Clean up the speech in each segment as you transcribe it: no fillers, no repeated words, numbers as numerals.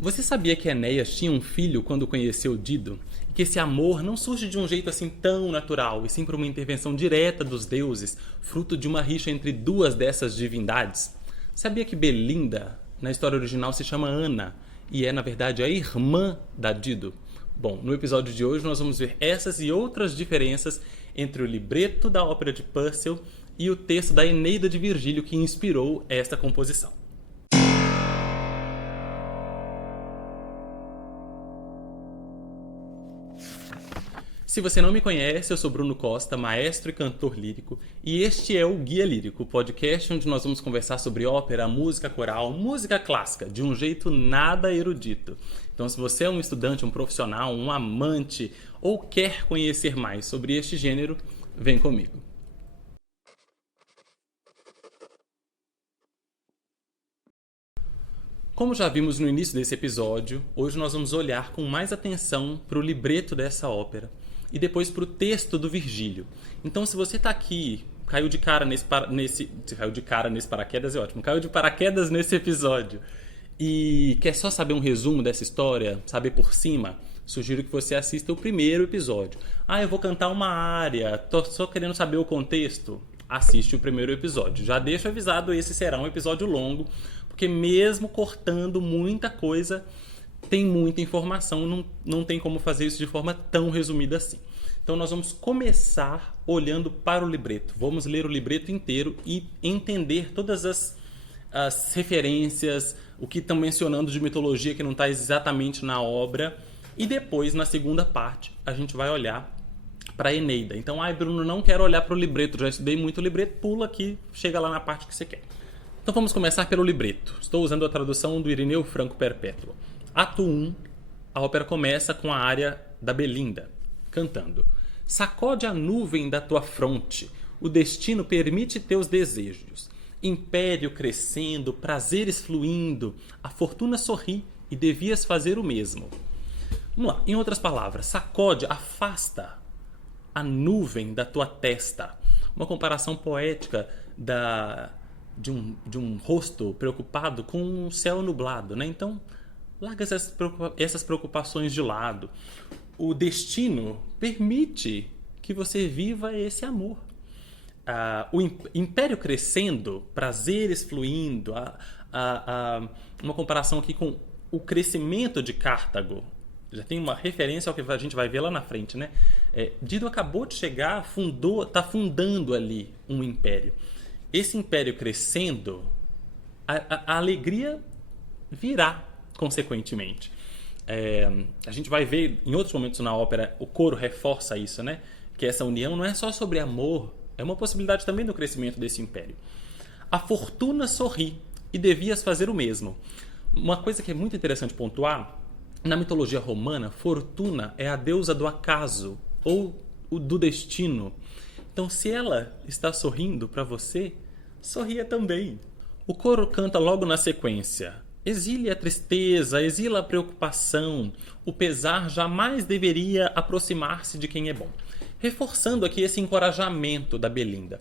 Você sabia que Enéas tinha um filho quando conheceu Dido? E que esse amor não surge de um jeito assim tão natural, e sim por uma intervenção direta dos deuses, fruto de uma rixa entre duas dessas divindades? Sabia que Belinda, na história original, se chama Ana, e é, na verdade, a irmã da Dido? Bom, no episódio de hoje nós vamos ver essas e outras diferenças entre o libreto da ópera de Purcell e o texto da Eneida de Virgílio que inspirou esta composição. Se você não me conhece, eu sou Bruno Costa, maestro e cantor lírico, e este é o Guia Lírico, o podcast onde nós vamos conversar sobre ópera, música coral, música clássica, de um jeito nada erudito. Então, se você é um estudante, um profissional, um amante, ou quer conhecer mais sobre este gênero, vem comigo. Como já vimos no início desse episódio, hoje nós vamos olhar com mais atenção para o libreto dessa ópera e depois para o texto do Virgílio. Então, se você está aqui, caiu de paraquedas nesse episódio e quer só saber um resumo dessa história, saber por cima, sugiro que você assista o primeiro episódio. Eu vou cantar uma área, tô só querendo saber o contexto. Assiste o primeiro episódio. Já deixo avisado, esse será um episódio longo, porque mesmo cortando muita coisa, tem muita informação, não tem como fazer isso de forma tão resumida assim. Então nós vamos começar olhando para o libreto. Vamos ler o libreto inteiro e entender todas as referências, o que estão mencionando de mitologia que não está exatamente na obra. E depois, na segunda parte, a gente vai olhar para a Eneida. Então, Bruno, não quero olhar para o libreto, já estudei muito o libreto, pula aqui, chega lá na parte que você quer. Então vamos começar pelo libreto. Estou usando a tradução do Irineu Franco Perpétuo. Ato 1, a ópera começa com a área da Belinda, cantando: Sacode a nuvem da tua fronte, o destino permite teus desejos. Império crescendo, prazeres fluindo, a fortuna sorri e devias fazer o mesmo. Vamos lá, em outras palavras, sacode, afasta a nuvem da tua testa. Uma comparação poética de um rosto preocupado com um céu nublado, né? Então, larga essas preocupações de lado. O destino permite que você viva esse amor. O império crescendo, prazeres fluindo, uma comparação aqui com o crescimento de Cartago. Já tem uma referência ao que a gente vai ver lá na frente, né? Dido acabou de chegar, está fundando ali um império. Esse império crescendo, a alegria virá consequentemente. A gente vai ver em outros momentos na ópera, o coro reforça isso, né? Que essa união não é só sobre amor, é uma possibilidade também do crescimento desse império. A fortuna sorri e devias fazer o mesmo. Uma coisa que é muito interessante pontuar: na mitologia romana, Fortuna é a deusa do acaso ou do destino. Então, se ela está sorrindo para você, sorria também. O coro canta logo na sequência: exile a tristeza, exila a preocupação, o pesar jamais deveria aproximar-se de quem é bom. Reforçando aqui esse encorajamento da Belinda.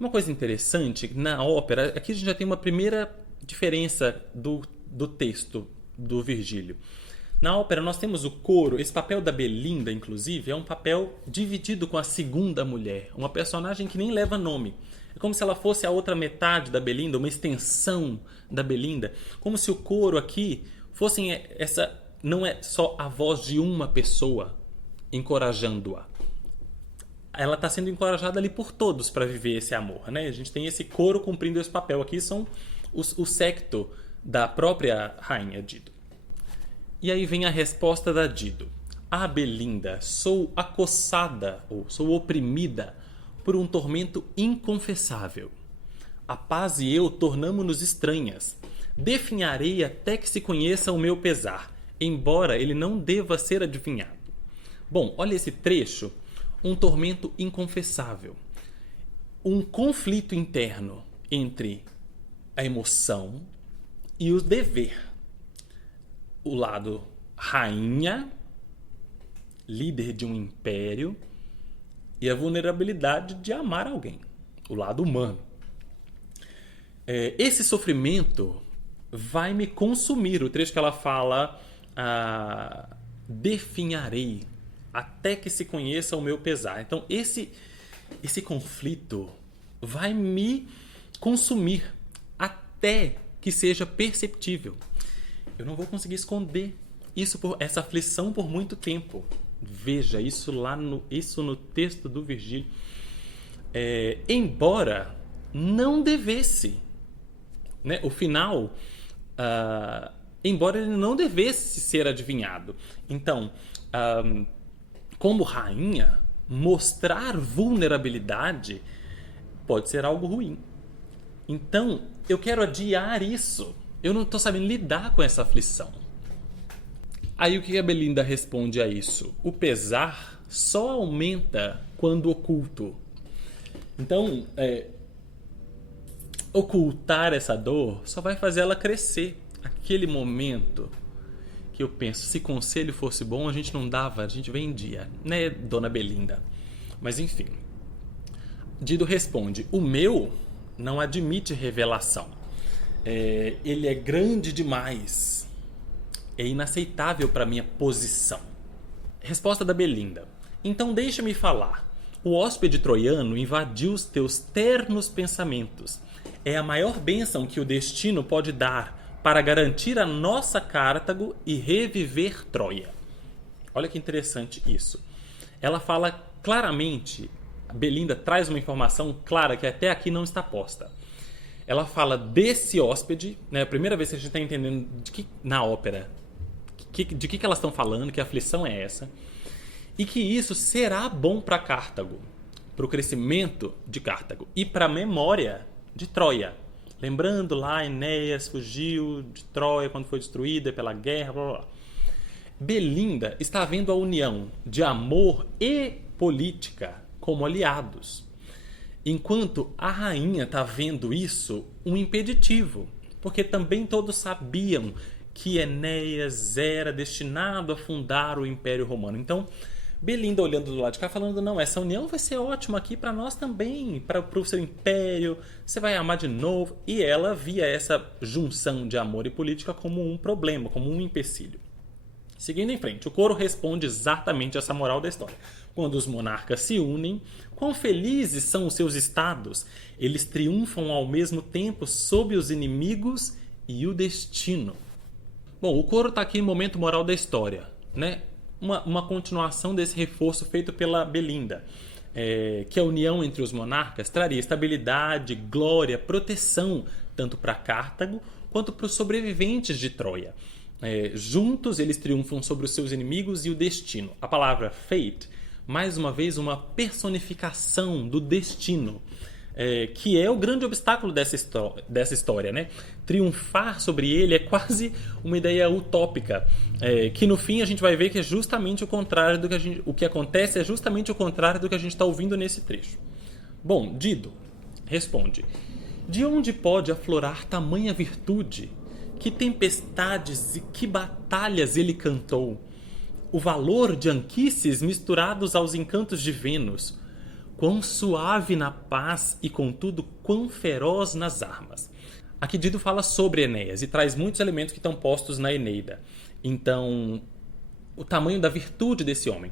Uma coisa interessante, na ópera, aqui a gente já tem uma primeira diferença do texto do Virgílio. Na ópera nós temos o coro, esse papel da Belinda, inclusive, é um papel dividido com a segunda mulher, uma personagem que nem leva nome. É como se ela fosse a outra metade da Belinda, uma extensão da Belinda, como se o coro aqui fosse não é só a voz de uma pessoa encorajando-a. Ela está sendo encorajada ali por todos para viver esse amor, né? A gente tem esse coro cumprindo esse papel aqui, são o séquito da própria rainha Dido. E aí vem a resposta da Dido: Belinda, sou acossada ou sou oprimida por um tormento inconfessável. A paz e eu tornamo-nos estranhas. Definharei até que se conheça o meu pesar, embora ele não deva ser adivinhado. Bom, olha esse trecho. Um tormento inconfessável. Um conflito interno entre a emoção e o dever. O lado rainha, líder de um império, e a vulnerabilidade de amar alguém, o lado humano. Esse sofrimento vai me consumir. O trecho que ela fala, definharei até que se conheça o meu pesar. Então, esse conflito vai me consumir até que seja perceptível. Eu não vou conseguir esconder essa aflição por muito tempo. Veja, isso no texto do Virgílio. Embora não devesse, né? O final, embora ele não devesse ser adivinhado. Então, como rainha, mostrar vulnerabilidade pode ser algo ruim. Então, eu quero adiar isso. Eu não estou sabendo lidar com essa aflição. Aí o que a Belinda responde a isso? O pesar só aumenta quando oculto. Então, ocultar essa dor só vai fazer ela crescer. Aquele momento que eu penso, se conselho fosse bom, a gente não dava, a gente vendia, né, dona Belinda? Mas enfim. Dido responde, o meu não admite revelação. Ele é grande demais. É inaceitável para minha posição. Resposta da Belinda. Então deixa-me falar. O hóspede troiano invadiu os teus ternos pensamentos. É a maior bênção que o destino pode dar para garantir a nossa Cartago e reviver Troia. Olha que interessante isso. Ela fala claramente, a Belinda traz uma informação clara que até aqui não está posta. Ela fala desse hóspede, né? A primeira vez que a gente está entendendo na ópera de que elas estão falando, que aflição é essa, e que isso será bom para Cartago, para o crescimento de Cartago e para a memória de Troia. Lembrando lá, Enéas fugiu de Troia quando foi destruída pela guerra, blá, blá, blá. Belinda está vendo a união de amor e política como aliados, enquanto a rainha está vendo isso um impeditivo, porque também todos sabiam que Enéas era destinado a fundar o Império Romano. Então, Belinda olhando do lado de cá, falando, não, essa união vai ser ótima aqui para nós também, para o seu império, você vai amar de novo. E ela via essa junção de amor e política como um problema, como um empecilho. Seguindo em frente, o coro responde exatamente essa moral da história. Quando os monarcas se unem, quão felizes são os seus estados! Eles triunfam ao mesmo tempo sobre os inimigos e o destino. Bom, o coro está aqui em momento moral da história, né? Uma continuação desse reforço feito pela Belinda, que a união entre os monarcas traria estabilidade, glória, proteção, tanto para Cartago quanto para os sobreviventes de Troia. Juntos eles triunfam sobre os seus inimigos e o destino. A palavra fate, mais uma vez, uma personificação do destino, que é o grande obstáculo dessa história, né? Triunfar sobre ele é quase uma ideia utópica, que no fim a gente vai ver que é justamente o contrário do que o que acontece é justamente o contrário do que a gente está ouvindo nesse trecho. Bom, Dido responde: de onde pode aflorar tamanha virtude? Que tempestades e que batalhas ele cantou! O valor de Anquises misturados aos encantos de Vênus. Quão suave na paz e, contudo, quão feroz nas armas. Aqui Dido fala sobre Enéas e traz muitos elementos que estão postos na Eneida. Então, o tamanho da virtude desse homem.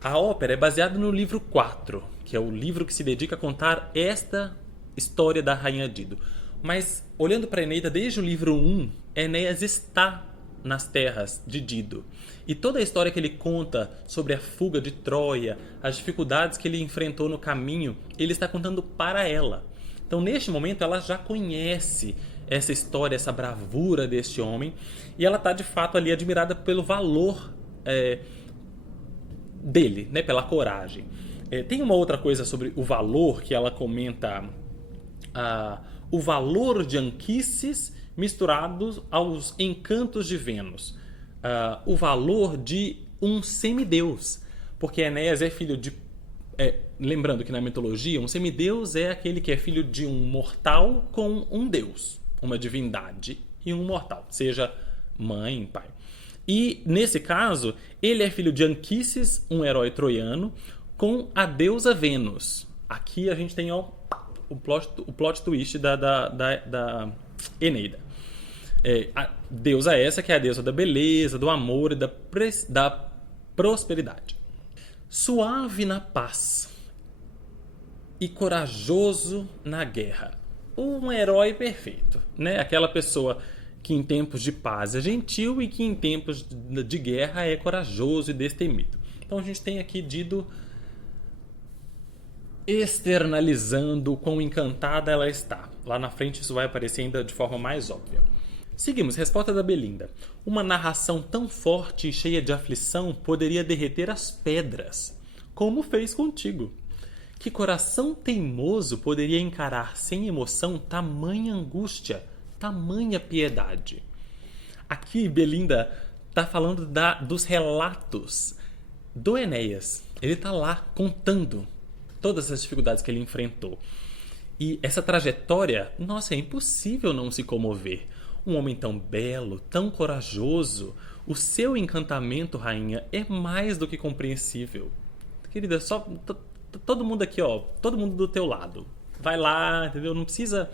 A ópera é baseada no livro 4, que é o livro que se dedica a contar esta história da rainha Dido. Mas, olhando para a Eneida, desde o livro 1, Enéas está nas terras de Dido. E toda a história que ele conta sobre a fuga de Troia, as dificuldades que ele enfrentou no caminho, ele está contando para ela. Então, neste momento, ela já conhece essa história, essa bravura deste homem, e ela está, de fato, ali admirada pelo valor dele, né? Pela coragem. Tem uma outra coisa sobre o valor que ela comenta, o valor de Anquises misturados aos encantos de Vênus. O valor de um semideus, porque Enéas é filho de... lembrando que na mitologia, um semideus é aquele que é filho de um mortal com um deus, uma divindade e um mortal, seja mãe, pai. E, nesse caso, ele é filho de Anquises, um herói troiano, com a deusa Vênus. Aqui a gente tem o plot twist da Eneida. A deusa essa que é a deusa da beleza, do amor e da prosperidade. Suave na paz e corajoso na guerra. Um herói perfeito, né? Aquela pessoa que em tempos de paz é gentil e que em tempos de guerra é corajoso e destemido. Então a gente tem aqui Dido externalizando o quão encantada ela está. Lá na frente isso vai aparecer ainda de forma mais óbvia. Seguimos, resposta da Belinda. Uma narração tão forte e cheia de aflição poderia derreter as pedras, como fez contigo. Que coração teimoso poderia encarar sem emoção tamanha angústia, tamanha piedade? Aqui Belinda está falando dos relatos do Enéas. Ele está lá contando todas as dificuldades que ele enfrentou. E essa trajetória, nossa, é impossível não se comover. Um homem tão belo, tão corajoso, o seu encantamento, rainha, é mais do que compreensível. Querida, só todo mundo aqui, ó, todo mundo do teu lado. Vai lá, entendeu? Não precisa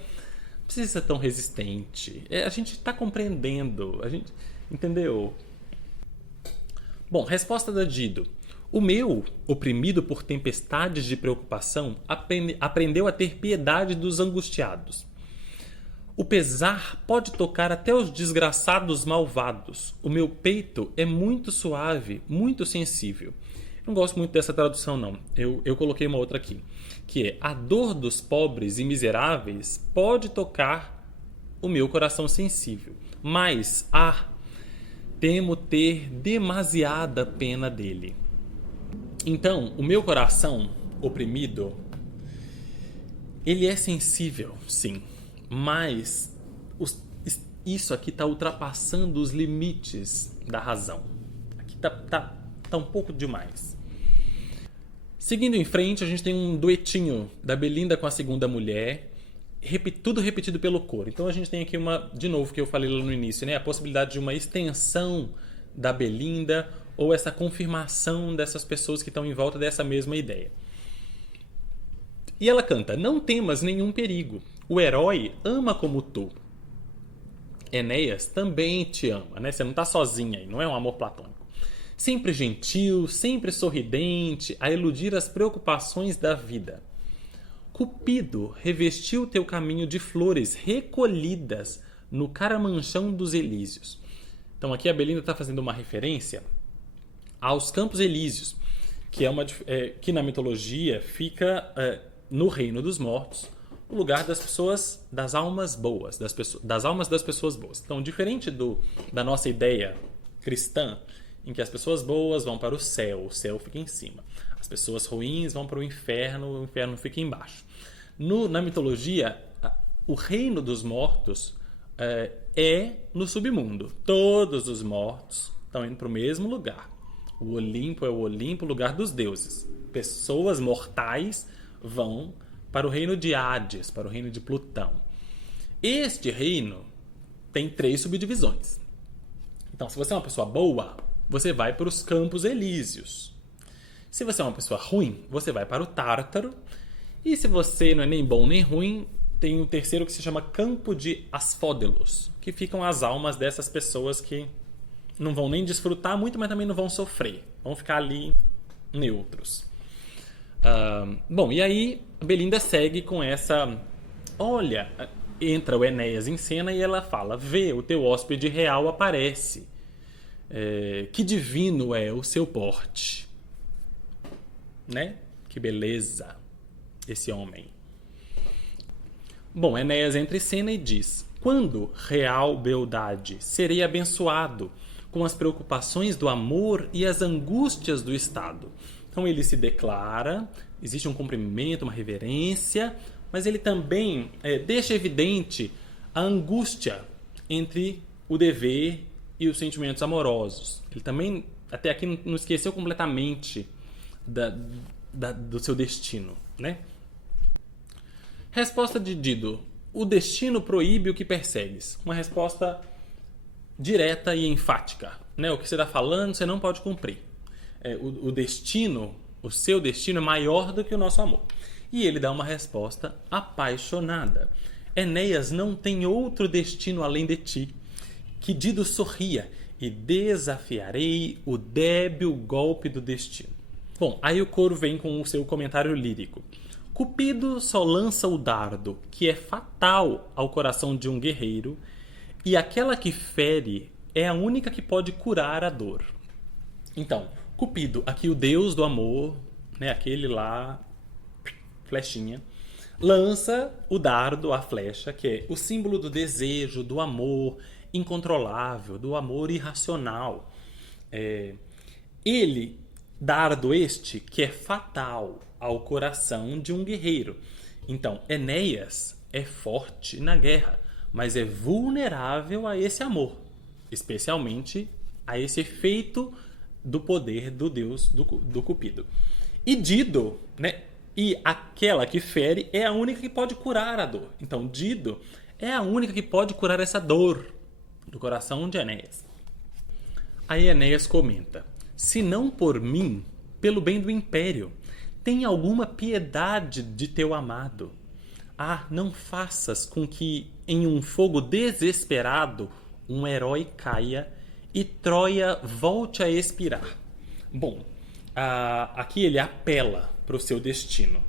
ser tão resistente. A gente está compreendendo, a gente entendeu? Bom, resposta da Dido. O meu, oprimido por tempestades de preocupação, aprendeu a ter piedade dos angustiados. O pesar pode tocar até os desgraçados malvados. O meu peito é muito suave, muito sensível. Não gosto muito dessa tradução, não. Eu coloquei uma outra aqui, que é: a dor dos pobres e miseráveis pode tocar o meu coração sensível, mas, temo ter demasiada pena dele. Então, o meu coração oprimido, ele é sensível, sim, mas isso aqui está ultrapassando os limites da razão. Aqui tá um pouco demais. Seguindo em frente, a gente tem um duetinho da Belinda com a segunda mulher, tudo repetido pelo coro. Então a gente tem aqui de novo, que eu falei lá no início, né? A possibilidade de uma extensão da Belinda ou essa confirmação dessas pessoas que estão em volta dessa mesma ideia. E ela canta: não temas nenhum perigo, o herói ama como tu. Enéas também te ama, né? Você não está sozinha aí, não é um amor platônico. Sempre gentil, sempre sorridente, a eludir as preocupações da vida. Cupido revestiu teu caminho de flores recolhidas no caramanchão dos Elísios. Então aqui a Belinda está fazendo uma referência aos Campos Elíseos, que na mitologia fica no reino dos mortos, o lugar das pessoas, das almas boas, das almas das pessoas boas. Então, diferente da nossa ideia cristã, em que as pessoas boas vão para o céu fica em cima. As pessoas ruins vão para o inferno fica embaixo. Na mitologia, o reino dos mortos é no submundo. Todos os mortos estão indo para o mesmo lugar. O Olimpo é o Olimpo, o lugar dos deuses. Pessoas mortais vão para o reino de Hades, para o reino de Plutão. Este reino tem 3 subdivisões. Então, se você é uma pessoa boa, você vai para os Campos Elíseos. Se você é uma pessoa ruim, você vai para o Tártaro. E se você não é nem bom nem ruim, tem o terceiro que se chama Campo de Asfódelos, que ficam as almas dessas pessoas que não vão nem desfrutar muito, mas também não vão sofrer. Vão ficar ali neutros. Bom, e aí a Belinda segue com essa... Olha, entra o Enéas em cena e ela fala: vê, o teu hóspede real aparece. Que divino é o seu porte. Né? Que beleza esse homem. Bom, Enéas entra em cena e diz: quando, real beldade, serei abençoado com as preocupações do amor e as angústias do Estado. Então ele se declara, existe um cumprimento, uma reverência, mas ele também deixa evidente a angústia entre o dever e os sentimentos amorosos. Ele também, até aqui, não esqueceu completamente do seu destino, né? Resposta de Dido: o destino proíbe o que persegues. Uma resposta direta e enfática, né? O que você está falando, você não pode cumprir. O destino, o seu destino é maior do que o nosso amor. E ele dá uma resposta apaixonada: Enéas não tem outro destino além de ti. que Dido sorria e desafiarei o débil golpe do destino. Bom, aí o coro vem com o seu comentário lírico. Cupido só lança o dardo, que é fatal ao coração de um guerreiro, e aquela que fere é a única que pode curar a dor. Então, Cupido, aqui o deus do amor, né, aquele lá, flechinha, lança o dardo, a flecha, que é o símbolo do desejo, do amor incontrolável, do amor irracional. Ele, dardo este, que é fatal ao coração de um guerreiro. Então, Enéas é forte na guerra, mas é vulnerável a esse amor, especialmente a esse efeito do poder do deus do Cupido. E Dido, né? E aquela que fere é a única que pode curar a dor. Então, Dido é a única que pode curar essa dor do coração de Enéas. Aí Enéas comenta: se não por mim, pelo bem do império, tem alguma piedade de teu amado. Ah, não faças com que em um fogo desesperado um herói caia e Troia volte a expirar. Bom, aqui ele apela para o seu destino.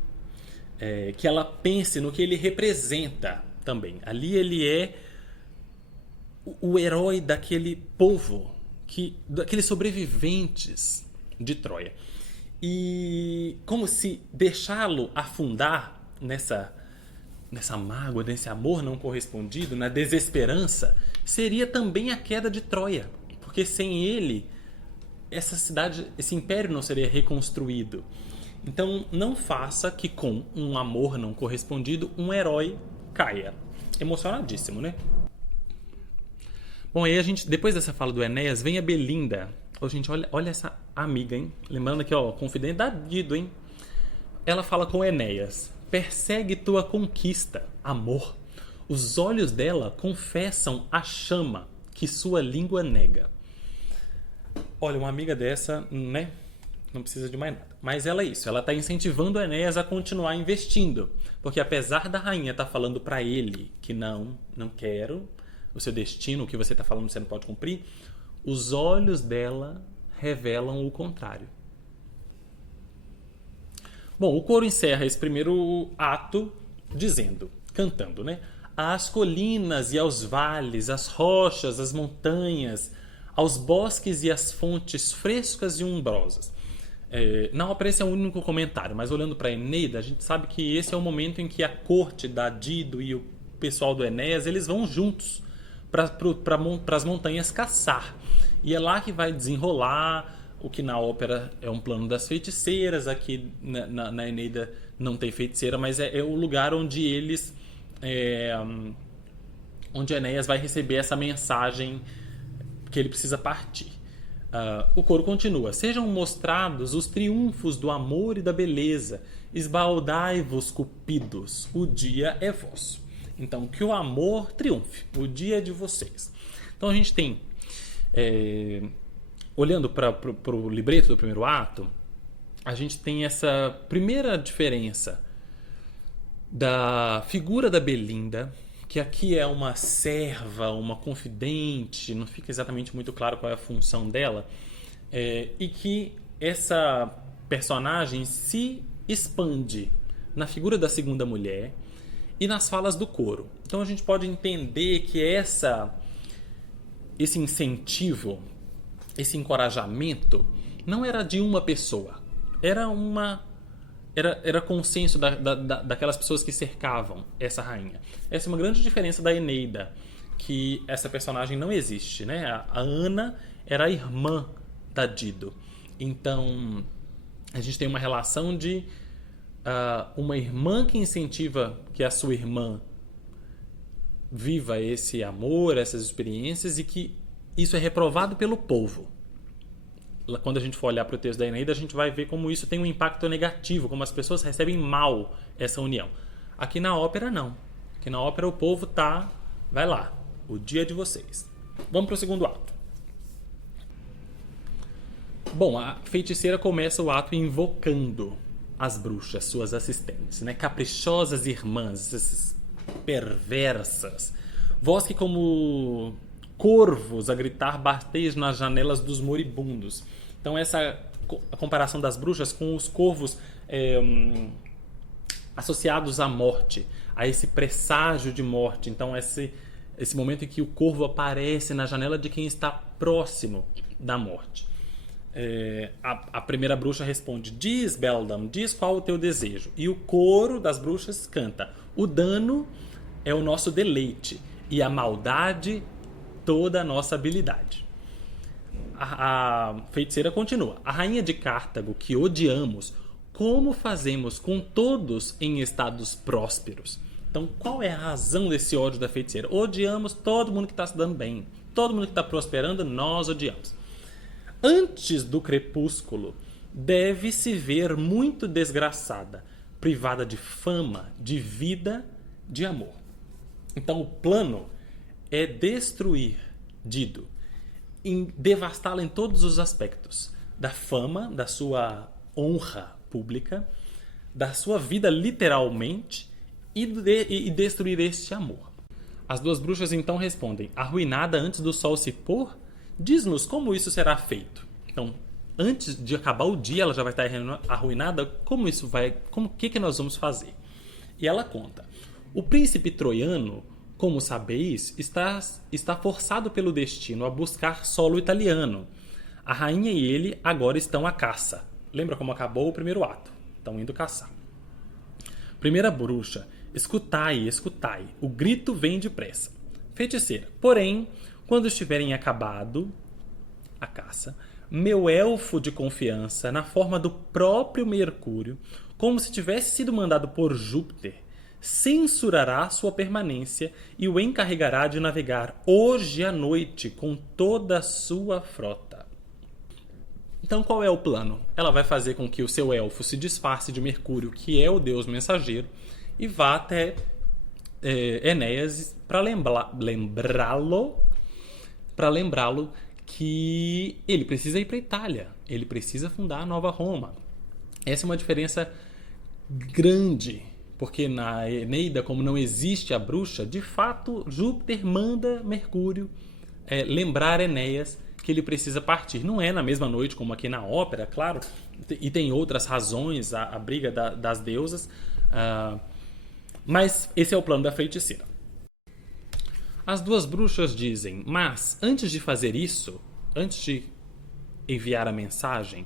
Que ela pense no que ele representa também. Ali ele é o herói daquele povo, daqueles sobreviventes de Troia. E como se deixá-lo afundar nessa mágoa, nesse amor não correspondido, na desesperança, seria também a queda de Troia. Porque sem ele, essa cidade, esse império não seria reconstruído. Então, não faça que com um amor não correspondido, um herói caia. Emocionadíssimo, né? Bom, aí depois dessa fala do Enéas, vem a Belinda. Oh, gente, olha essa amiga, hein? Lembrando aqui, ó, confidente da Dido, hein? Ela fala com Enéas: persegue tua conquista, amor. Os olhos dela confessam a chama que sua língua nega. Olha, uma amiga dessa, né? Não precisa de mais nada. Mas ela é isso, ela está incentivando Enéas a continuar investindo. Porque apesar da rainha estar falando para ele que não quero, o seu destino, o que você está falando você não pode cumprir, os olhos dela revelam o contrário. Bom, o coro encerra esse primeiro ato cantando, né? Às colinas e aos vales, às rochas, às montanhas, aos bosques e às fontes frescas e umbrosas. Na ópera esse é o único comentário, mas olhando para Eneida, a gente sabe que esse é o momento em que a corte da Dido e o pessoal do Enéas, eles vão juntos para as montanhas caçar. E é lá que vai desenrolar o que na ópera é um plano das feiticeiras. Aqui na Eneida não tem feiticeira, mas é o lugar onde onde Enéas vai receber essa mensagem que ele precisa partir. O coro continua: sejam mostrados os triunfos do amor e da beleza, esbaldai-vos, cupidos, o dia é vosso. Então, que o amor triunfe, o dia é de vocês. Então a gente tem, olhando para o libreto do primeiro ato, a gente tem essa primeira diferença da figura da Belinda, que aqui é uma serva, uma confidente, não fica exatamente muito claro qual é a função dela, e que essa personagem se expande na figura da segunda mulher e nas falas do coro. Então a gente pode entender que esse incentivo, esse encorajamento, não era de uma pessoa, era consenso daquelas pessoas que cercavam essa rainha. Essa é uma grande diferença da Eneida, que essa personagem não existe, né? A Ana era a irmã da Dido. Então, a gente tem uma relação de uma irmã que incentiva que a sua irmã viva esse amor, essas experiências, e que isso é reprovado pelo povo. Quando a gente for olhar para o texto da Eneida, a gente vai ver como isso tem um impacto negativo, como as pessoas recebem mal essa união. Aqui na ópera, não. Aqui na ópera o povo vai lá, o dia é de vocês. Vamos para o segundo ato. Bom, a feiticeira começa o ato invocando as bruxas, suas assistentes, né? Caprichosas irmãs, essas perversas. Vós que como corvos a gritar bater nas janelas dos moribundos. Então essa a comparação das bruxas com os corvos associados à morte, a esse presságio de morte. Então esse momento em que o corvo aparece na janela de quem está próximo da morte. A primeira bruxa responde: diz, Beldam, diz qual o teu desejo. E o coro das bruxas canta: o dano é o nosso deleite e a maldade toda a nossa habilidade. A feiticeira continua: a rainha de Cartago que odiamos, como fazemos com todos em estados prósperos? Então, qual é a razão desse ódio da feiticeira? Odiamos todo mundo que está se dando bem. Todo mundo que está prosperando, nós odiamos. Antes do crepúsculo, deve se ver muito desgraçada, privada de fama, de vida, de amor. Então, o plano é destruir Dido, devastá-la em todos os aspectos, da fama, da sua honra pública, da sua vida literalmente, e destruir este amor. As duas bruxas então respondem: arruinada antes do sol se pôr? Diz-nos como isso será feito. Então, antes de acabar o dia, ela já vai estar arruinada. Como isso vai? O que nós vamos fazer? E ela conta: o príncipe troiano, como sabeis, está forçado pelo destino a buscar solo italiano. A rainha e ele agora estão à caça. Lembra como acabou o primeiro ato? Estão indo caçar. Primeira bruxa: escutai, escutai, o grito vem depressa. Feiticeira: porém, quando estiverem acabado a caça, meu elfo de confiança, na forma do próprio Mercúrio, como se tivesse sido mandado por Júpiter, censurará sua permanência e o encarregará de navegar hoje à noite com toda a sua frota. Então, qual é o plano? Ela vai fazer com que o seu elfo se disfarce de Mercúrio, que é o deus mensageiro, e vá até Enéas para lembrá-lo que ele precisa ir para a Itália, ele precisa fundar a Nova Roma. Essa é uma diferença grande, porque na Eneida, como não existe a bruxa, de fato Júpiter manda Mercúrio lembrar Enéas que ele precisa partir. Não é na mesma noite como aqui na ópera, claro, e tem outras razões, a briga das deusas, mas esse é o plano da feiticeira. As duas bruxas dizem: mas antes de fazer isso, antes de enviar a mensagem,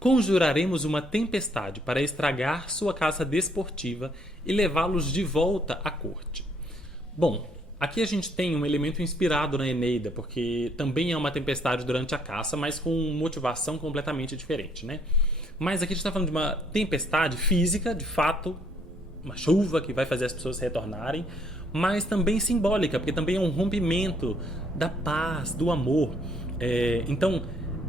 conjuraremos uma tempestade para estragar sua caça desportiva e levá-los de volta à corte. Bom, aqui a gente tem um elemento inspirado na Eneida, porque também é uma tempestade durante a caça, mas com motivação completamente diferente, né? Mas aqui a gente está falando de uma tempestade física, de fato, uma chuva que vai fazer as pessoas retornarem, mas também simbólica, porque também é um rompimento da paz, do amor. Então,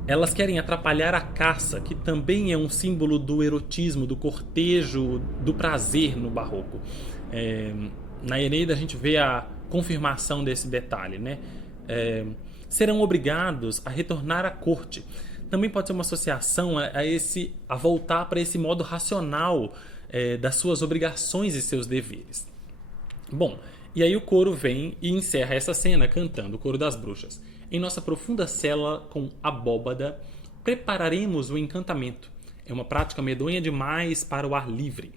elas querem atrapalhar a caça, que também é um símbolo do erotismo, do cortejo, do prazer no barroco. Na Eneida a gente vê a confirmação desse detalhe, né? Serão obrigados a retornar à corte. Também pode ser uma associação a voltar para esse modo racional das suas obrigações e seus deveres. Bom, e aí o coro vem e encerra essa cena cantando, o coro das bruxas: em nossa profunda cela com abóbada prepararemos o encantamento. É uma prática medonha demais para o ar livre.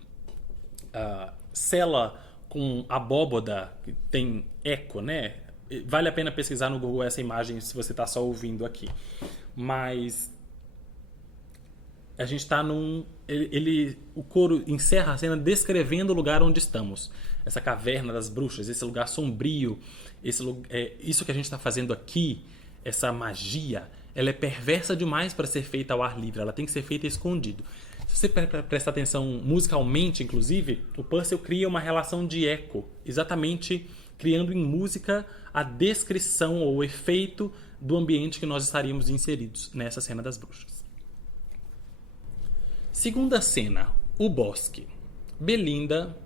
Cela com abóbada tem eco, né? Vale a pena pesquisar no Google essa imagem se você está só ouvindo aqui. Mas a gente está o coro encerra a cena descrevendo o lugar onde estamos. Essa caverna das bruxas, esse lugar sombrio, isso que a gente está fazendo aqui, essa magia, ela é perversa demais para ser feita ao ar livre. Ela tem que ser feita escondido. Se você prestar atenção musicalmente, inclusive, o Purcell cria uma relação de eco, exatamente criando em música a descrição ou o efeito do ambiente que nós estaríamos inseridos nessa cena das bruxas. Segunda cena, o bosque. Belinda,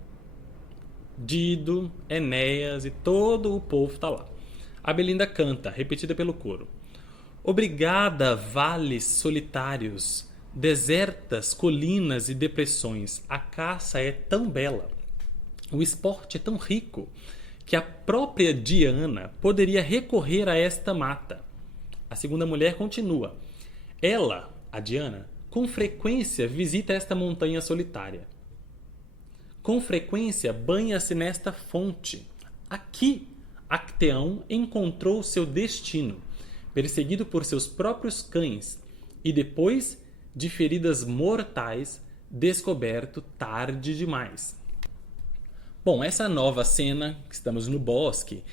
Dido, Enéas e todo o povo está lá. A Belinda canta, repetida pelo coro: obrigada, vales solitários, desertas colinas e depressões, a caça é tão bela, o esporte é tão rico, que a própria Diana poderia recorrer a esta mata. A segunda mulher continua. Ela, a Diana, com frequência visita esta montanha solitária. Com frequência banha-se nesta fonte. Aqui, Acteão encontrou seu destino, perseguido por seus próprios cães, e depois de feridas mortais, descoberto tarde demais. Bom, essa nova cena, que estamos no bosque,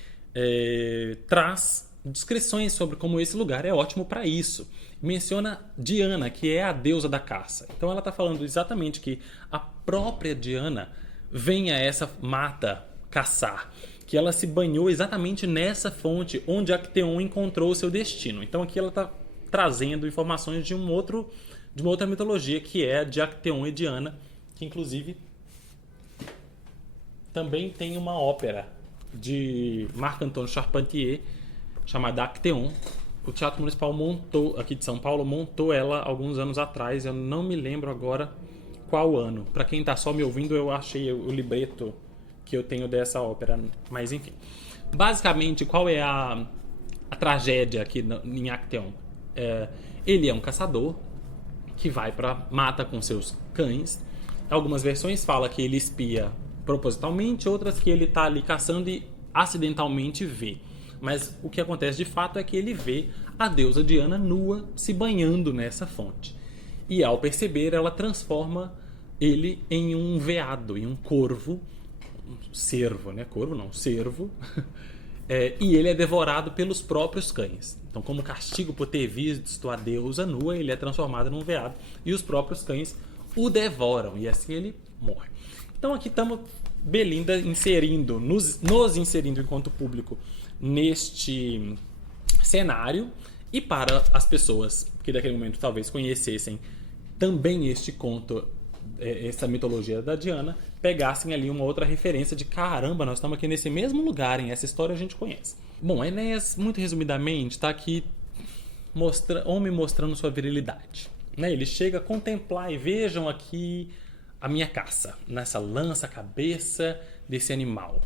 traz descrições sobre como esse lugar é ótimo para isso. Menciona Diana, que é a deusa da caça. Então ela está falando exatamente que a própria Diana vem a essa mata caçar, que ela se banhou exatamente nessa fonte onde Acteon encontrou o seu destino. Então aqui ela está trazendo informações de uma outra mitologia, que é a de Acteon e Diana, que inclusive também tem uma ópera de Marc-Antoine Charpentier chamada Acteon. O Teatro Municipal aqui de São Paulo montou ela alguns anos atrás. Eu não me lembro agora qual ano. Para quem está só me ouvindo, eu achei o libreto que eu tenho dessa ópera. Mas enfim. Basicamente, qual é a tragédia aqui em Acteon? Ele é um caçador que vai para mata com seus cães. Algumas versões falam que ele espia propositalmente, outras que ele está ali caçando e acidentalmente vê. Mas o que acontece de fato é que ele vê a deusa Diana nua se banhando nessa fonte. E ao perceber, ela transforma ele em um veado, em um corvo, um cervo, né? Corvo não, cervo. E ele é devorado pelos próprios cães. Então, como castigo por ter visto a deusa nua, ele é transformado num veado e os próprios cães o devoram, e assim ele morre. Então aqui estamos Belinda inserindo, nos inserindo enquanto público neste cenário, e para as pessoas que daquele momento talvez conhecessem também este conto, essa mitologia da Diana, pegassem ali uma outra referência de caramba, nós estamos aqui nesse mesmo lugar, hein? Essa história a gente conhece. Bom, Enéas, muito resumidamente, está aqui homem mostrando sua virilidade. Né? Ele chega a contemplar e vejam aqui a minha caça, nessa lança-cabeça desse animal,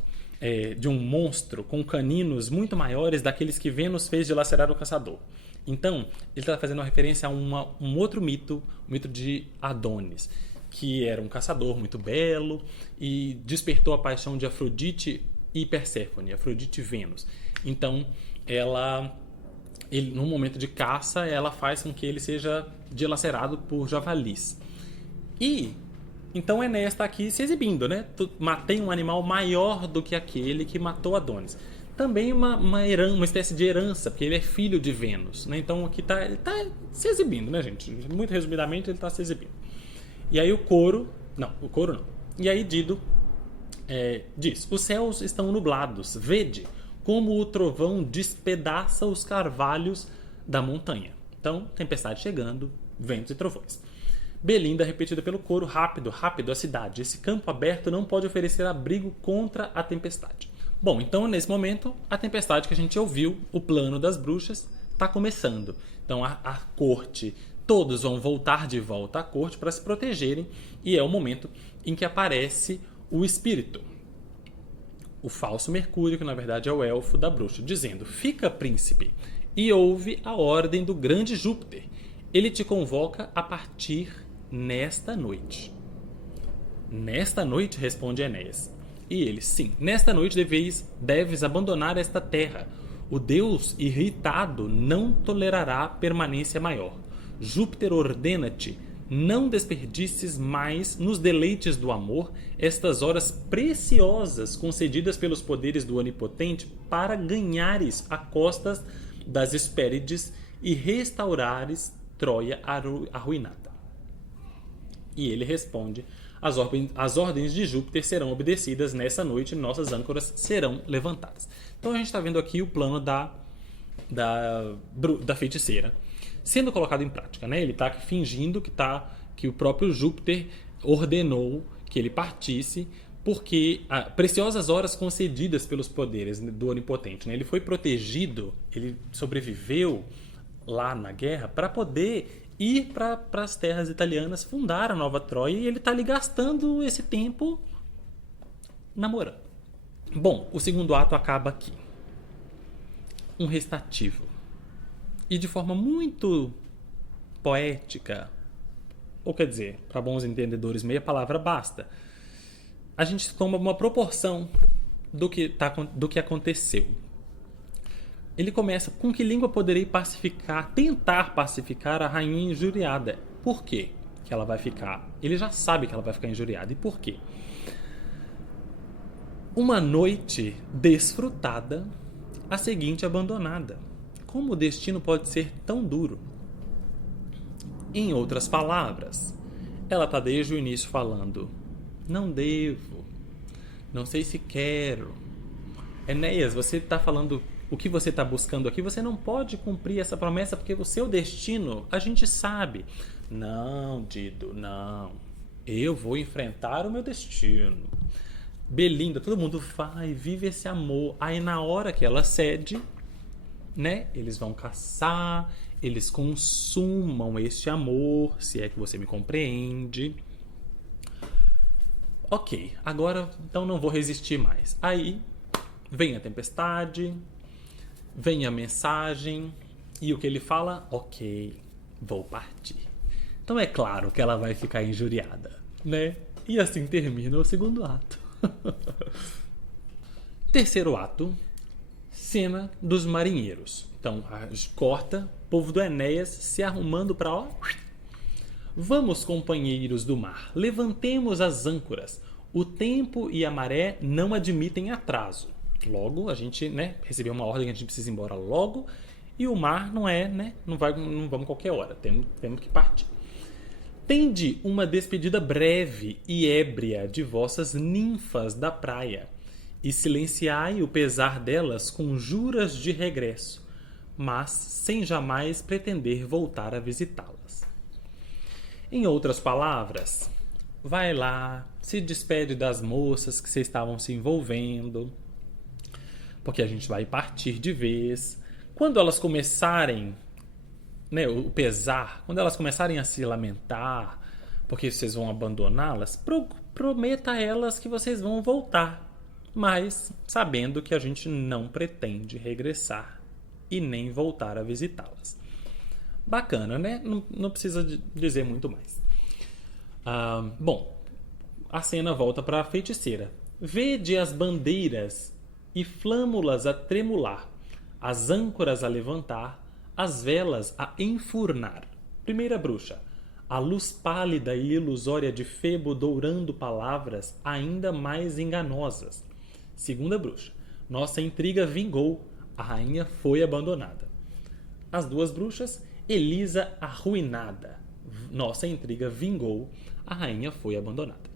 de um monstro com caninos muito maiores daqueles que Vênus fez dilacerar o caçador. Então, ele está fazendo uma referência a um outro mito, o mito de Adonis, que era um caçador muito belo e despertou a paixão de Afrodite e Perséfone, Afrodite e Vênus. Então, no momento de caça, ela faz com que ele seja dilacerado por javalis. E então Enéas está aqui se exibindo, né? Matei um animal maior do que aquele que matou Adonis. Também uma espécie de herança, porque ele é filho de Vênus, né? Então aqui ele está se exibindo, né, gente? Muito resumidamente, ele está se exibindo. E aí o coro não. E aí Dido diz: os céus estão nublados, vede como o trovão despedaça os carvalhos da montanha. Então, tempestade chegando, ventos e trovões. Belinda, repetida pelo coro: rápido, rápido a cidade. Esse campo aberto não pode oferecer abrigo contra a tempestade. Bom, então nesse momento, a tempestade que a gente ouviu, o plano das bruxas, está começando. Então a corte, todos vão voltar de volta à corte para se protegerem, e é o momento em que aparece o espírito, o falso Mercúrio, que na verdade é o elfo da bruxa, dizendo: fica, príncipe, e ouve a ordem do grande Júpiter. Ele te convoca a partir nesta noite. Nesta noite, responde Enéas. E ele: sim, nesta noite deves abandonar esta terra. O Deus irritado não tolerará permanência maior. Júpiter ordena-te: não desperdices mais nos deleites do amor estas horas preciosas concedidas pelos poderes do Onipotente para ganhares a costas das Hespérides e restaurares Troia arruinada. E ele responde: as ordens de Júpiter serão obedecidas nessa noite, nossas âncoras serão levantadas. Então a gente está vendo aqui o plano da feiticeira sendo colocado em prática, né? Ele está fingindo que o próprio Júpiter ordenou que ele partisse, porque preciosas horas concedidas pelos poderes do Onipotente, né? Ele foi protegido, ele sobreviveu lá na guerra para poder ir para as terras italianas, fundar a nova Troia, e ele está ali gastando esse tempo namorando. Bom, o segundo ato acaba aqui. Um recitativo. E de forma muito poética, ou quer dizer, para bons entendedores, meia palavra basta. A gente toma uma proporção do que aconteceu. Ele começa com que língua poderei tentar pacificar a rainha injuriada. Por quê que ela vai ficar? Ele já sabe que ela vai ficar injuriada. E por quê? Uma noite desfrutada, a seguinte abandonada. Como o destino pode ser tão duro? Em outras palavras, ela está desde o início falando: não devo, não sei se quero. Enéas, você está falando o que você está buscando aqui, você não pode cumprir essa promessa porque o seu destino, a gente sabe. Não, Dido, não. Eu vou enfrentar o meu destino. Belinda, todo mundo vai, vive esse amor. Aí na hora que ela cede, né, eles vão caçar, eles consumam este amor, se é que você me compreende. Ok, agora então não vou resistir mais. Aí vem a tempestade, vem a mensagem e o que ele fala? Ok, vou partir. Então é claro que ela vai ficar injuriada, né? E assim termina o segundo ato. Terceiro ato, cena dos marinheiros. Então, corta, povo do Enéas se arrumando para vamos, companheiros do mar, levantemos as âncoras. O tempo e a maré não admitem atraso. Logo, a gente, né, recebeu uma ordem que a gente precisa ir embora logo. E o mar não é, né, não vamos qualquer hora, temos que partir. Tende uma despedida breve e ébria de vossas ninfas da praia, e silenciai o pesar delas com juras de regresso, mas sem jamais pretender voltar a visitá-las. Em outras palavras, vai lá, se despede das moças que vocês estavam se envolvendo, porque a gente vai partir de vez. Quando elas começarem, né, o pesar, quando elas começarem a se lamentar porque vocês vão abandoná-las, prometa a elas que vocês vão voltar, mas sabendo que a gente não pretende regressar e nem voltar a visitá-las. Bacana, né? Não precisa dizer muito mais. Bom, a cena volta para a feiticeira. Vede as bandeiras e flâmulas a tremular, as âncoras a levantar, as velas a enfurnar. Primeira bruxa. A luz pálida e ilusória de Febo dourando palavras ainda mais enganosas. Segunda bruxa. Nossa intriga vingou. A rainha foi abandonada. As duas bruxas. Elisa arruinada. Nossa intriga vingou. A rainha foi abandonada.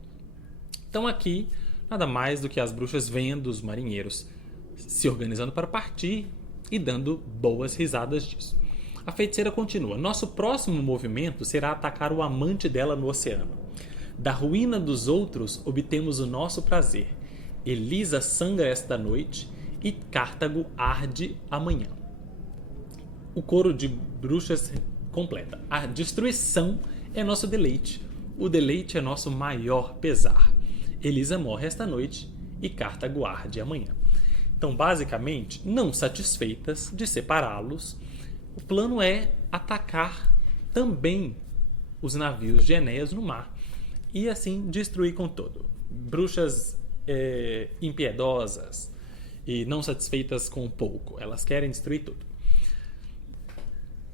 Então aqui, nada mais do que as bruxas vendo os marinheiros se organizando para partir e dando boas risadas disso. A feiticeira continua. Nosso próximo movimento será atacar o amante dela no oceano. Da ruína dos outros obtemos o nosso prazer. Elisa sangra esta noite e Cartago arde amanhã. O coro de bruxas completa. A destruição é nosso deleite. O deleite é nosso maior pesar. Elisa morre esta noite e Cartago arde amanhã. Então, basicamente, não satisfeitas de separá-los, o plano é atacar também os navios de Enéas no mar e assim destruir com todo. Bruxas impiedosas e não satisfeitas com pouco, elas querem destruir tudo.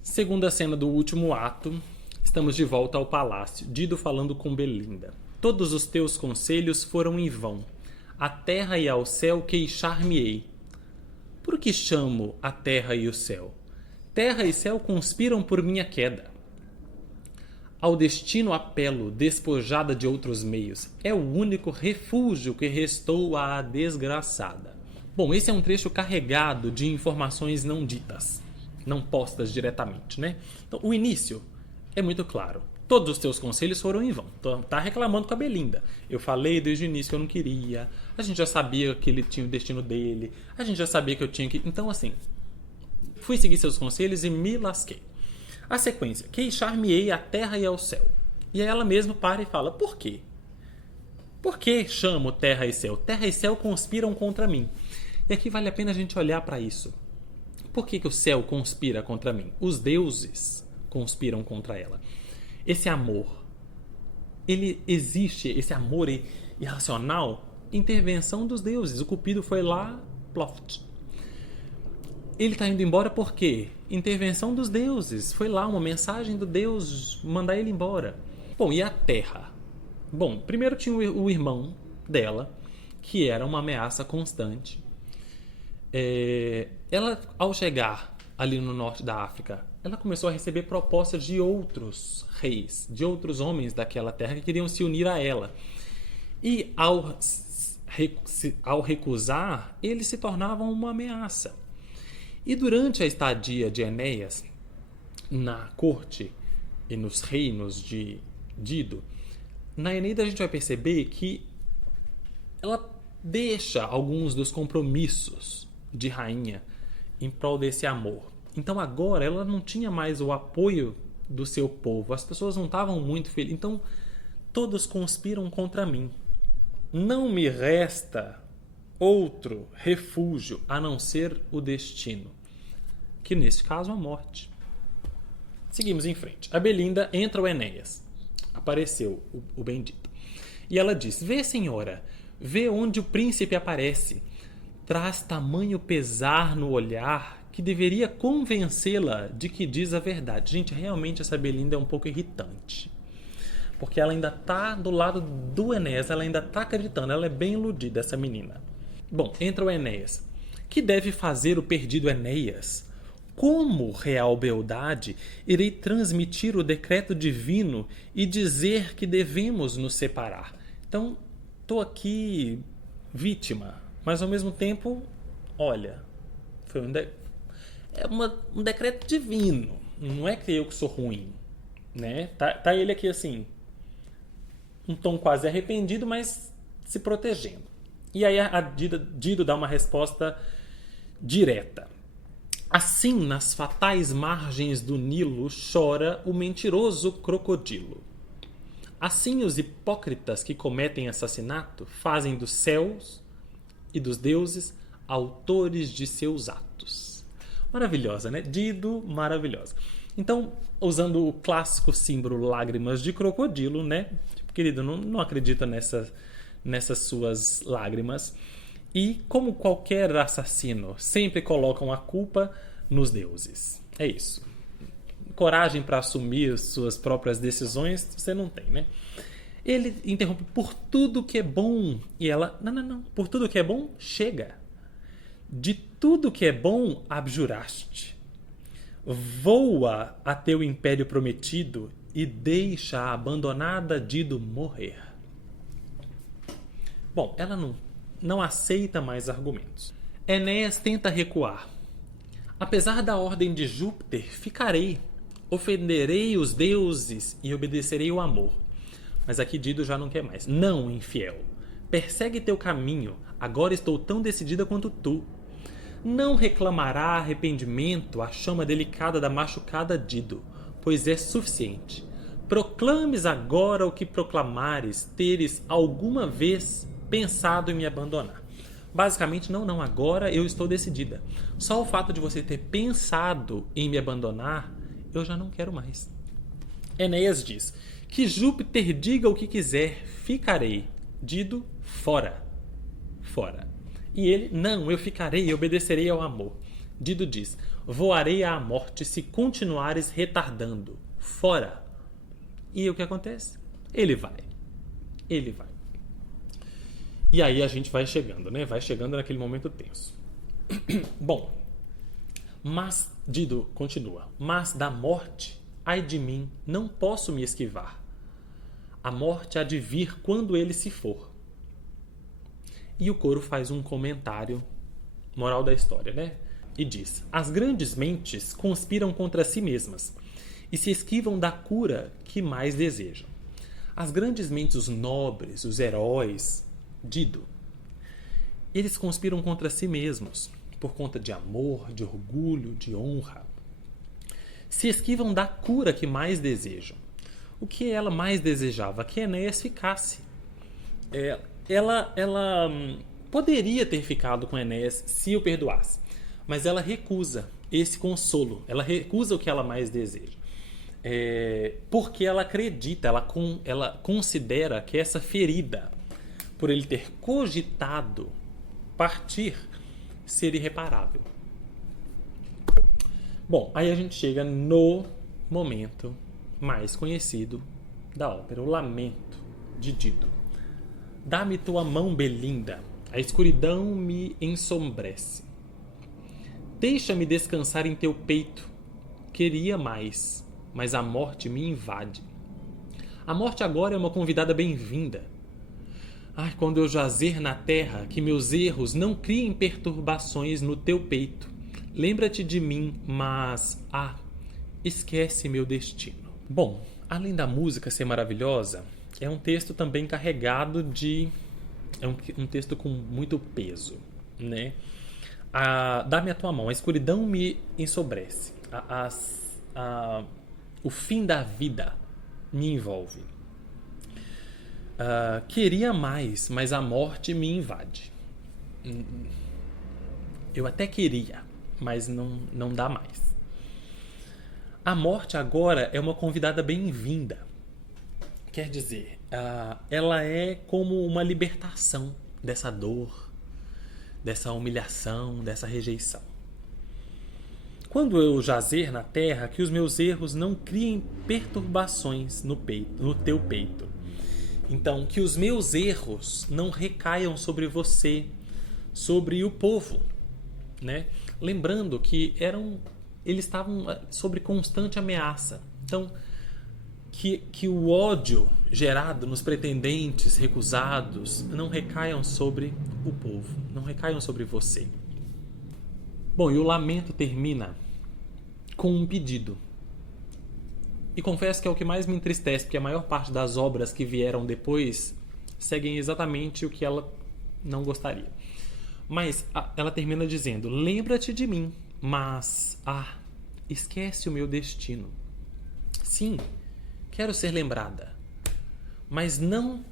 Segunda cena do último ato, estamos de volta ao palácio, Dido falando com Belinda. Todos os teus conselhos foram em vão. A terra e ao céu queixar-me-ei. Por que chamo a terra e o céu? Terra e céu conspiram por minha queda. Ao destino apelo, despojada de outros meios. É o único refúgio que restou à desgraçada. Bom, esse é um trecho carregado de informações não ditas, não postas diretamente, né? Então, o início é muito claro. Todos os teus conselhos foram em vão. Tá reclamando com a Belinda. Eu falei desde o início que eu não queria. A gente já sabia que ele tinha o destino dele. A gente já sabia que eu tinha que... Então, assim, fui seguir seus conselhos e me lasquei. A sequência. Queixar-me-ei à terra e ao céu. E aí ela mesma para e fala, por quê? Por que chamo terra e céu? Terra e céu conspiram contra mim. E aqui vale a pena a gente olhar para isso. Por que o céu conspira contra mim? Os deuses conspiram contra ela. Esse amor, ele existe, esse amor irracional, intervenção dos deuses. O Cupido foi lá, ploft. Ele está indo embora por quê? Intervenção dos deuses. Foi lá uma mensagem do Deus mandar ele embora. Bom, e a Terra? Bom, primeiro tinha o irmão dela, que era uma ameaça constante. Ela, ao chegar ali no norte da África, ela começou a receber propostas de outros reis, de outros homens daquela terra que queriam se unir a ela. E ao recusar, eles se tornavam uma ameaça. E durante a estadia de Enéas na corte e nos reinos de Dido, na Eneida a gente vai perceber que ela deixa alguns dos compromissos de rainha em prol desse amor. Então agora ela não tinha mais o apoio do seu povo, as pessoas não estavam muito felizes. Então todos conspiram contra mim. Não me resta outro refúgio a não ser o destino, que nesse caso a morte. Seguimos em frente. A Belinda entra o Enéas. Apareceu o bendito. E ela diz: vê, senhora, vê onde o príncipe aparece. Traz tamanho pesar no olhar que deveria convencê-la de que diz a verdade. Gente, realmente essa Belinda é um pouco irritante. Porque ela ainda está do lado do Enéas, ela ainda está acreditando, ela é bem iludida, essa menina. Bom, entra o Enéas. Que deve fazer o perdido Enéas? Como real beldade irei transmitir o decreto divino e dizer que devemos nos separar? Então, estou aqui vítima, mas ao mesmo tempo, olha, foi um decreto divino. Não é que eu que sou ruim, né? Tá ele aqui assim, um tom quase arrependido, mas se protegendo. E aí a Dido dá uma resposta direta. Assim, nas fatais margens do Nilo, chora o mentiroso crocodilo. Assim, os hipócritas que cometem assassinato fazem dos céus e dos deuses autores de seus atos. Maravilhosa, né? Dido, maravilhosa. Então, usando o clássico símbolo lágrimas de crocodilo, né? Tipo, querido, não acredita nessas suas lágrimas. E, como qualquer assassino, sempre colocam a culpa nos deuses. É isso. Coragem para assumir suas próprias decisões, você não tem, né? Ele interrompe: por tudo que é bom. E ela: não. Por tudo que é bom, chega. De tudo que é bom, abjuraste. Voa a teu império prometido e deixa a abandonada Dido morrer. Bom, ela não aceita mais argumentos. Enéas tenta recuar. Apesar da ordem de Júpiter, ficarei. Ofenderei os deuses e obedecerei o amor. Mas aqui Dido já não quer mais. Não, infiel. Persegue teu caminho. Agora estou tão decidida quanto tu. Não reclamará arrependimento a chama delicada da machucada Dido, pois é suficiente. Proclames agora o que proclamares, teres alguma vez pensado em me abandonar. Basicamente, não, agora eu estou decidida. Só o fato de você ter pensado em me abandonar, eu já não quero mais. Enéas diz: que Júpiter diga o que quiser, ficarei. Dido: fora. Fora. E ele: não, eu ficarei e obedecerei ao amor. Dido diz: voarei à morte se continuares retardando. Fora. E o que acontece? Ele vai. E aí a gente vai chegando, né? Vai chegando naquele momento tenso. Bom, mas Dido continua: mas da morte, ai de mim, não posso me esquivar. A morte há de vir quando ele se for. E o coro faz um comentário, moral da história, né? E diz: as grandes mentes conspiram contra si mesmas e se esquivam da cura que mais desejam. As grandes mentes, os nobres, os heróis, Dido, eles conspiram contra si mesmos por conta de amor, de orgulho, de honra. Se esquivam da cura que mais desejam. O que ela mais desejava? Que Enéas ficasse. Ela poderia ter ficado com Enéas se o perdoasse, mas ela recusa esse consolo, ela recusa o que ela mais deseja. Porque ela acredita, ela considera que essa ferida, por ele ter cogitado partir, ser irreparável. Bom, aí a gente chega no momento mais conhecido da ópera, o Lamento de Dido. Dá-me tua mão, Belinda, a escuridão me ensombrece. Deixa-me descansar em teu peito, queria mais, mas a morte me invade. A morte agora é uma convidada bem-vinda. Ai, quando eu jazer na terra, que meus erros não criem perturbações no teu peito. Lembra-te de mim, mas, esquece meu destino. Bom, além da música ser maravilhosa, é um texto também carregado de... É um texto com muito peso, né? Dá-me a tua mão, a escuridão me ensobrece. O fim da vida me envolve. Queria mais, mas a morte me invade. Eu até queria, mas não dá mais. A morte agora é uma convidada bem-vinda. Quer dizer, ela é como uma libertação dessa dor, dessa humilhação, dessa rejeição. Quando eu jazer na terra, que os meus erros não criem perturbações no teu peito. Então, que os meus erros não recaiam sobre você, sobre o povo, né? Lembrando que eles estavam sob constante ameaça. Então, que o ódio gerado nos pretendentes recusados não recaiam sobre o povo, não recaiam sobre você. Bom, e o lamento termina com um pedido. E confesso que é o que mais me entristece, porque a maior parte das obras que vieram depois seguem exatamente o que ela não gostaria. Mas ela termina dizendo: lembra-te de mim, mas, esquece o meu destino. Sim, quero ser lembrada, mas não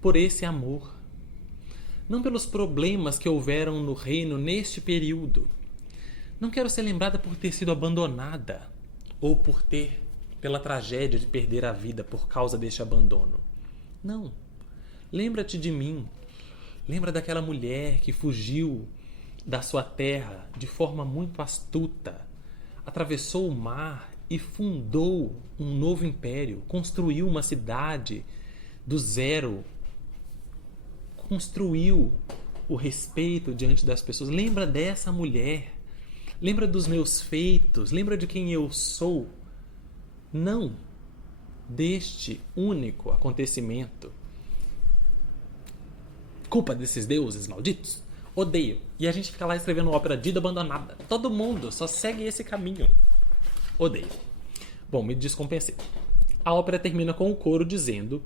por esse amor. Não pelos problemas que houveram no reino neste período. Não quero ser lembrada por ter sido abandonada ou pela tragédia de perder a vida por causa deste abandono. Não. Lembra-te de mim. Lembra daquela mulher que fugiu da sua terra de forma muito astuta, atravessou o mar e fundou um novo império, construiu uma cidade do zero, construiu o respeito diante das pessoas. Lembra dessa mulher. Lembra dos meus feitos. Lembra de quem eu sou. Não deste único acontecimento. Culpa desses deuses malditos. Odeio. E a gente fica lá escrevendo ópera Dido abandonada. Todo mundo só segue esse caminho. Odeio. Bom, me descompensei. A ópera termina com o coro dizendo: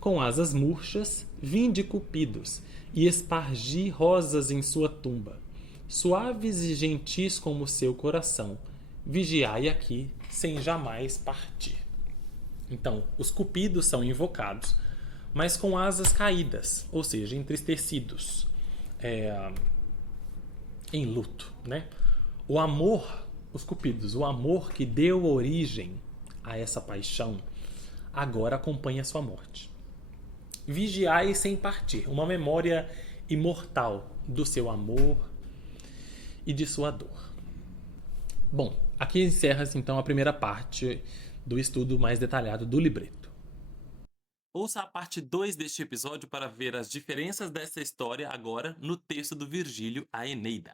com asas murchas, vinde cupidos, e espargi rosas em sua tumba. Suaves e gentis como o seu coração, vigiai aqui, sem jamais partir. Então, os cupidos são invocados, mas com asas caídas, ou seja, entristecidos, em luto, né? O amor, os cupidos, o amor que deu origem a essa paixão, agora acompanha a sua morte. Vigiai sem partir, uma memória imortal do seu amor e de sua dor. Bom, aqui encerra-se então a primeira parte do estudo mais detalhado do libreto. Ouça a parte 2 deste episódio para ver as diferenças dessa história agora no texto do Virgílio, a Eneida.